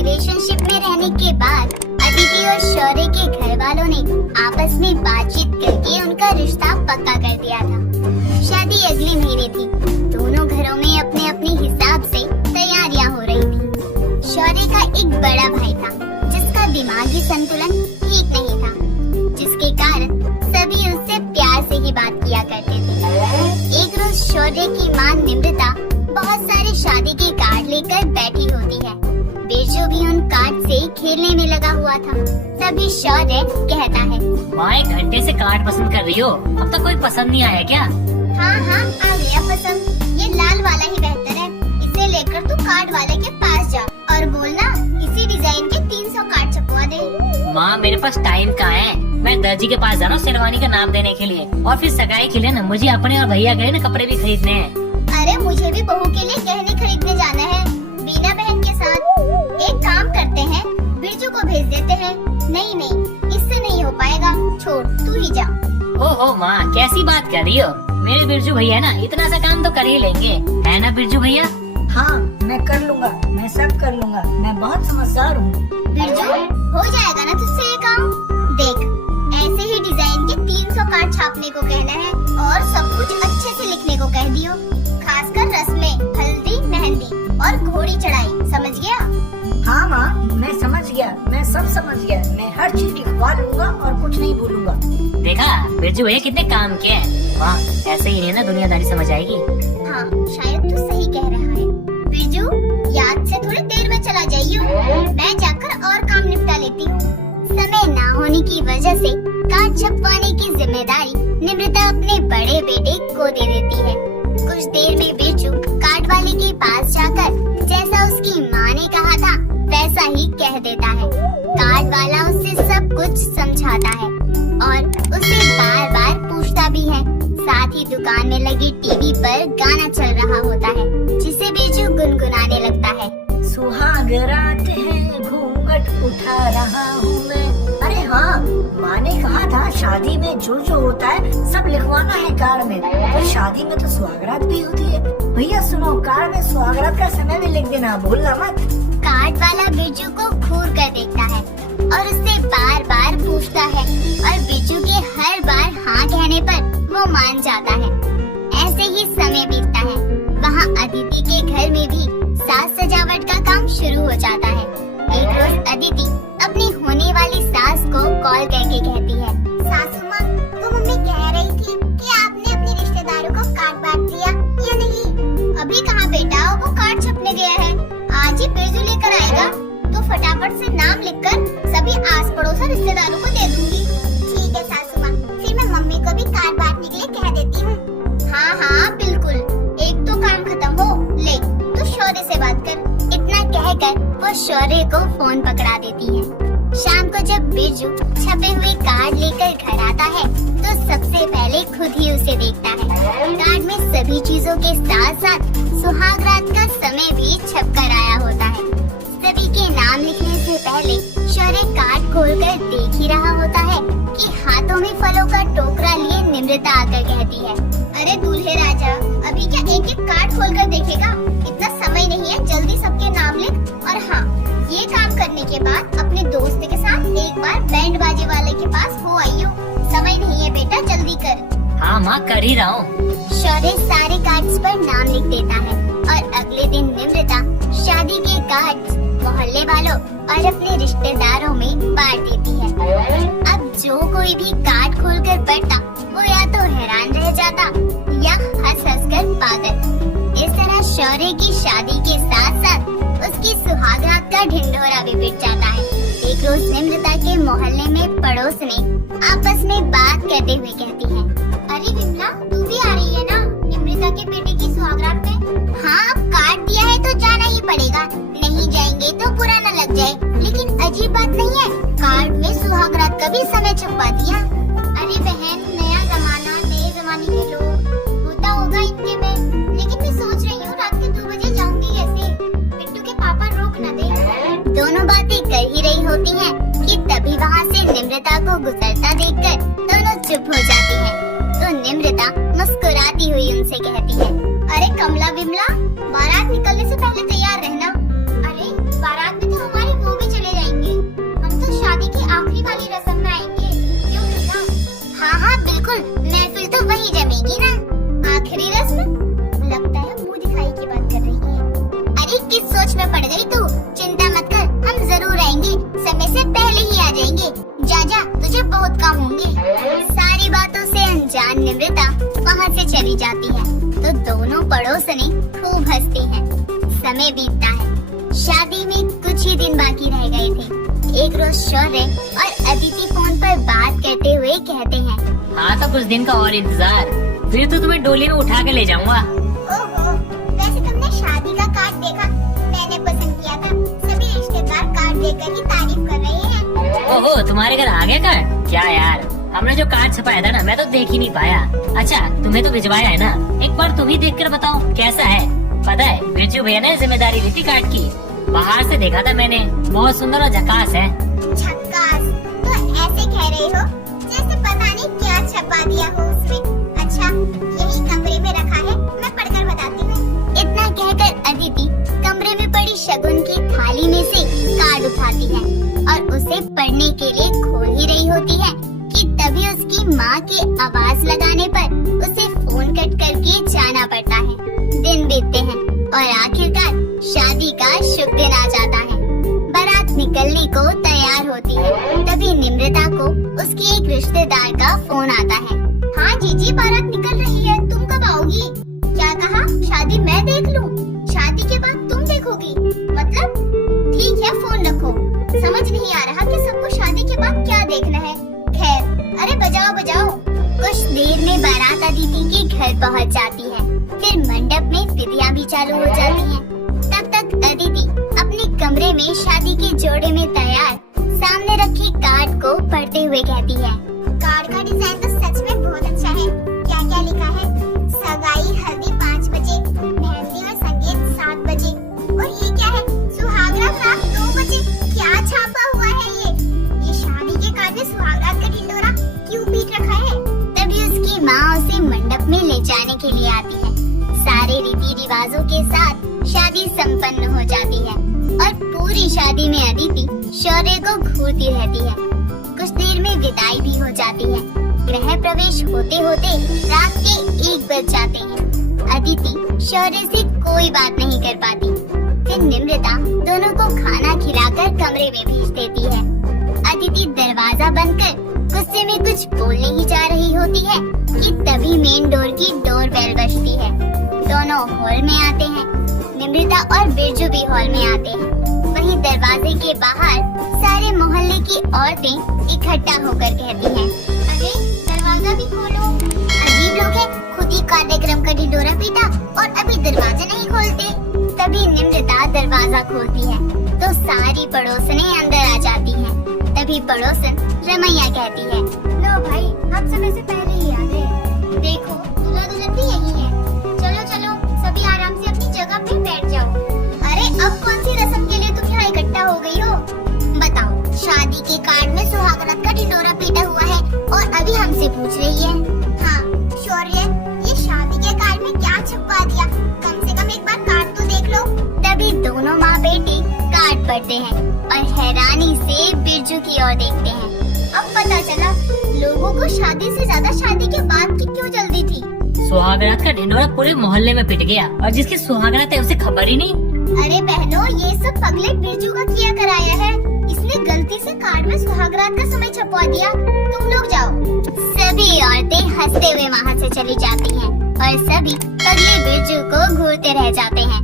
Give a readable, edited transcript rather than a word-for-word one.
Relationship में रहने के बाद अदिति और शौर्य के घर वालों ने आपस में बातचीत करके उनका रिश्ता पक्का कर दिया था। शादी अगले महीने थी। दोनों घरों में अपने अपने हिसाब से तैयारियां हो रही थी। शौर्य का एक बड़ा भाई था जिसका दिमागी संतुलन ठीक नहीं था, जिसके कारण सभी उससे प्यार से ही बात किया करते थे। एक रोज शौर्य की मां निमृता बहुत सारे शादी के कार्ड लेकर बैठी होती है। बिरजू भी उन कार्ड से खेलने में लगा हुआ था। तभी शौर्य कहता है, माँ 1 घंटे से कार्ड पसंद कर रही हो, अब तक कोई पसंद नहीं आया क्या? हाँ हाँ आ गया पसंद। ये लाल वाला ही बेहतर है। इसे लेकर तू कार्ड वाले के पास जा और बोलना इसी डिजाइन के 300 कार्ड छपवा दे। माँ मेरे पास टाइम कहाँ है, मैं दर्जी के पास जा रहा हूँ शेरवानी का नाम देने के लिए, और फिर सगाई के लिए ना मुझे अपने और भैया के लिए ना कपड़े भी खरीदने हैं। अरे मुझे भी बहू के लिए गहने खरीदने जाना है बीना बहन के साथ। एक काम करते हैं, बिरजू को भेज देते हैं। नहीं नहीं इससे नहीं हो पाएगा, छोड़ तू ही जा। ओहो माँ कैसी बात कर रही हो, मेरे बिरजू भैया ना इतना सा काम तो कर ही लेंगे, है ना बिरजू भैया? हाँ मैं कर लूँगा, मैं सब कर लूँगा, मैं बहुत समझदार हूँ। बिरजू हो जाएगा ना तुझसे ये काम। देख ऐसे ही डिजाइन के 300 कार्ड छापने को कहना है और सब कुछ अच्छे से लिखने को कह दियो, खासकर रस्में, हल्दी, मेहंदी और घोड़ी चढ़ाई, समझ गया? हाँ माँ मैं समझ गया, मैं सब समझ गया, मैं हर चीज लिखवा लूँगा और कुछ नहीं भूलूंगा। देखा बिरजू भैया कितने काम किए हैं। माँ ऐसे ही नहीं ना दुनियादारी समझ आएगी। हाँ शायद तू सही कह रहा है। बिरजू याद से थोड़ी देर में चला जाइयो, मैं जाकर और काम निपटा लेती हूँ। समय ना होने की वजह से कार्ड छपवाने की जिम्मेदारी निमृता अपने बड़े बेटे को दे देती है। कुछ देर में बिरजू कार्ड वाले के पास जाकर जैसा उसकी माँ ने कहा था वैसा ही कह देता है। कार्ड वाला उससे सब कुछ समझाता है और उसे बार बार पूछता भी है। साथ ही दुकान में लगी टीवी पर गाना चल रहा होता है जिसे बिरजू गुनगुनाने लगता है। सुहाग रात है घूंघट उठा रहा हूँ मैं। अरे हाँ माँ ने कहा था शादी में जो जो होता है सब लिखवाना है कार्ड में, तो शादी में तो सुहागरात भी होती है। भैया सुनो कार्ड में सुहागरात का समय भी लिख देना, भूलना मत। कार्ड वाला बिरजू को घूर कर देखता है और उससे बार बार पूछता है और बिरजू के हर बार हाँ कहने पर वो मान जाता है। ऐसे ही समय बीतता है। वहाँ अदिति के घर में भी साज सजावट का काम शुरू हो जाता है। एक रोज अदिति अपनी होने वाली सास को कॉल करके कहती है, सासू माँ वो मम्मी कह रही थी कि आपने अपने रिश्तेदारों को कार्ड बांट दिया या नहीं? अभी कहाँ बेटा, वो कार्ड छपने गया है, आज ही बिरजू लेकर आएगा, तो फटाफट से नाम लिखकर सभी आस पड़ोस रिश्तेदारों को दे दूंगी। ठीक है सासू माँ, फिर मैं मम्मी को भी कार्ड बांटने के लिए कह देती हूँ। हाँ हाँ बिल्कुल, एक तो काम खत्म हो, ले तू शौर्य से बात कर। इतना कहकर वो शौर्य को फोन पकड़ा देती है। शाम को जब बिरजू छपे हुए कार्ड लेकर घर आता है तो सबसे पहले खुद ही उसे देखता है। कार्ड में सभी चीजों के साथ साथ सुहाग रात का समय भी छपकर आया होता है। सभी के नाम लिखने से पहले शौर्य कार्ड खोलकर देख ही रहा होता है कि हाथों में फलों का टोकरा लिए निमृता आकर कहती है, अरे दूल्हे राजा अभी क्या एक एक कार्ड खोलकर देखेगा? इतना समय नहीं है, जल्दी सबके नाम लिख। और हाँ ये काम करने के बाद अपने दोस्त के साथ एक बार बैंड बाजे वाले के पास हो आइयो। समय नहीं है बेटा, जल्दी कर। हाँ माँ कर ही रहा हूँ। शौर्य सारे कार्ड्स पर नाम लिख देता है और अगले दिन निमृता शादी के कार्ड्स मोहल्ले वालों और अपने रिश्तेदारों में बांट देती है। अब जो कोई भी कार्ड खोलकर पढ़ता वो या तो हैरान रह जाता या हंस हंस कर पागल। इस तरह शौर्य की शादी के साथ साथ उसकी सुहागरात का ढिंढोरा भी पिट जाता है। एक रोज निमृता के मोहल्ले में पड़ोसने आपस में बात करते हुए कहती है, अरे विमला तू भी आ रही है ना निमृता के बेटे की सुहागरात में? हाँ अब कार्ड दिया है तो जाना ही पड़ेगा, नहीं जाएंगे तो बुरा न लग जाए। लेकिन अजीब बात नहीं है, कार्ड में सुहागरात का भी समय छपवा दिया। अरे बहन नया जमाना, नए जमाने के लोग, होता होगा इनके में, लेकिन मैं सोच रही हूँ रात के 2 बजे जाऊंगी कैसे? बिट्टू के पापा रोक न दे। दोनों बातें कर ही रही होती हैं कि तभी वहाँ से निमृता को गुजरता देखकर दोनों चुप हो जाती हैं। तो निमृता मुस्कुराती हुई उनसे कहती है, अरे कमला विमला बारात निकलने से पहले तैयार रहना। अरे बारात में तो हमारी सोच में पड़ गई तू। चिंता मत कर, हम जरूर आएंगे, समय से पहले ही आ जाएंगे। जा जा, तुझे बहुत काम होंगे। सारी बातों से अनजान निमृता वहाँ से चली जाती है तो दोनों पड़ोसनी खूब हंसती हैं। समय बीतता है। शादी में कुछ ही दिन बाकी रह गए थे। एक रोज शौर्य और अदिति फोन पर बात करते हुए कहते हैं, हाँ तो कुछ दिन का और इंतजार, फिर तो तुम्हें डोली में उठा के ले जाऊंगा। ओहो, वैसे तुमने शादी का कार्ड देखा? मैंने पसंद किया था। सभी रिश्तेदार कार्ड देखकर ही तारीफ कर रहे हैं। ओहो, तुम्हारे घर आ गया कार्ड? क्या यार, हमने जो कार्ड छपाया था ना, मैं तो देख ही नहीं पाया। अच्छा, तुम्हें तो भिजवाया है ना, एक बार तुम ही देख कर बताओ कैसा है। पता है, बिरजू भैया ने जिम्मेदारी ली थी कार्ड की। बाहर से देखा था मैंने, बहुत सुंदर और झकास है। झक्कास? तो ऐसे कह रहे हो जैसे पता नहीं क्या छपा दिया हो उसमें। अच्छा, यही कमरे में रखा है, मैं पढ़कर बताती हूँ। इतना कहकर अदिति कमरे में पड़ी शगुन की थाली में से कार्ड उठाती है और उसे पढ़ने के लिए खोल ही रही होती है कि तभी उसकी माँ की आवाज लगाने पर उसे फोन कट करके जाना पड़ता है। दिन बीतते हैं और आखिरकार शादी का शुभ दिन आ जाता है। बारात निकलने को तैयार होती है, तभी निमृता को उसके एक रिश्तेदार का फोन आता है। हाँ जीजी, बारात निकल रही है, तुम कब आओगी? क्या कहा? शादी मैं देख लूं? शादी के बाद तुम देखोगी? मतलब? ठीक है, फोन रखो। समझ नहीं आ रहा कि सबको शादी के बाद क्या देखना है। खैर, अरे बजाओ बजाओ। कुछ देर में बारात अदिति के घर पहुंच जाती है। फिर मंडप में विधियां भी चालू हो जाती हैं। तब तक अदिति अपने कमरे में शादी के जोड़े में तैयार सामने रखी कार्ड को पढ़ते हुए कहती है, कार्ड का डिजाइन तो सच में बहुत अच्छा है। क्या क्या लिखा है? सगाई हल्दी 5 बजे, मेहंदी और संगीत 7 बजे। और ये क्या है? सुहागरात रात 2 बजे। क्या छापा हुआ है ये शादी के कार्ड में सुहागरात का ढिंढोरा क्यों पीट रखा है? तभी उसकी माँ उसे मंडप में ले जाने के लिए आती है। सारे रीति रिवाजों के साथ शादी संपन्न हो जाती है और पूरी शादी में अदिति शौर्य को घूरती रहती है। कुछ देर में विदाई भी हो जाती है। गृह प्रवेश होते होते रात के 1 बज जाते हैं। अदिति शौर्य से कोई बात नहीं कर पाती। फिर निमृता दोनों को खाना खिलाकर कमरे में भेज देती है। अदिति दरवाजा बंद कर गुस्से में कुछ बोलने ही जा रही होती है कि तभी मेन डोर की डोरबेल बजती है। दोनों हॉल में आते हैं। निमृता और बिरजू भी हॉल में आते हैं। वहीं दरवाजे के बाहर सारे मोहल्ले की औरतें इकट्ठा होकर कहती हैं, अरे दरवाजा भी खोलो। अजीब लोग हैं, खुद ही कार्यक्रम का ढिंढोरा पीटा और अभी दरवाजा नहीं खोलते। तभी निमृता दरवाजा खोलती है तो सारी पड़ोसनें अंदर आ जाती हैं। तभी पड़ोसन रमैया कहती है, लो भाई, हम समय से पहले ही आ गए। देखो, दूल्हा दुल्हन भी यही है। चलो चलो, सभी आराम से अपनी जगह पे बैठ जाओ। अरे अब कौन सी रस्म के लिए तुम यहाँ इकट्ठा हो गई हो? बताओ, शादी के कार्ड में सुहागरात का ढिंढोरा पीटा हुआ है और अभी हमसे पूछ रही है। हाँ शौर्य, ये शादी के कार्ड में क्या छपवा दिया? कम से कम एक बार कार्ड तो देख लो। तभी दोनों माँ बेटी कार्ड पढ़ते हैं और हैरानी से बिरजू की ओर देखते हैं। अब पता चला लोगों को शादी से ज्यादा शादी के बाद की क्यों जल्दी थी। सुहागरात का ढिंढोरा पूरे मोहल्ले में पिट गया और जिसकी सुहागरात है उसे खबर ही नहीं। अरे बहनों, ये सब पगले बिरजू का किया कराया है। इसने गलती से कार्ड में सुहागरात का समय छपवा दिया। तुम लोग जाओ। सभी औरतें हंसते हुए वहाँ से चली जाती हैं और सभी पगले बिरजू को घूरते रह जाते हैं।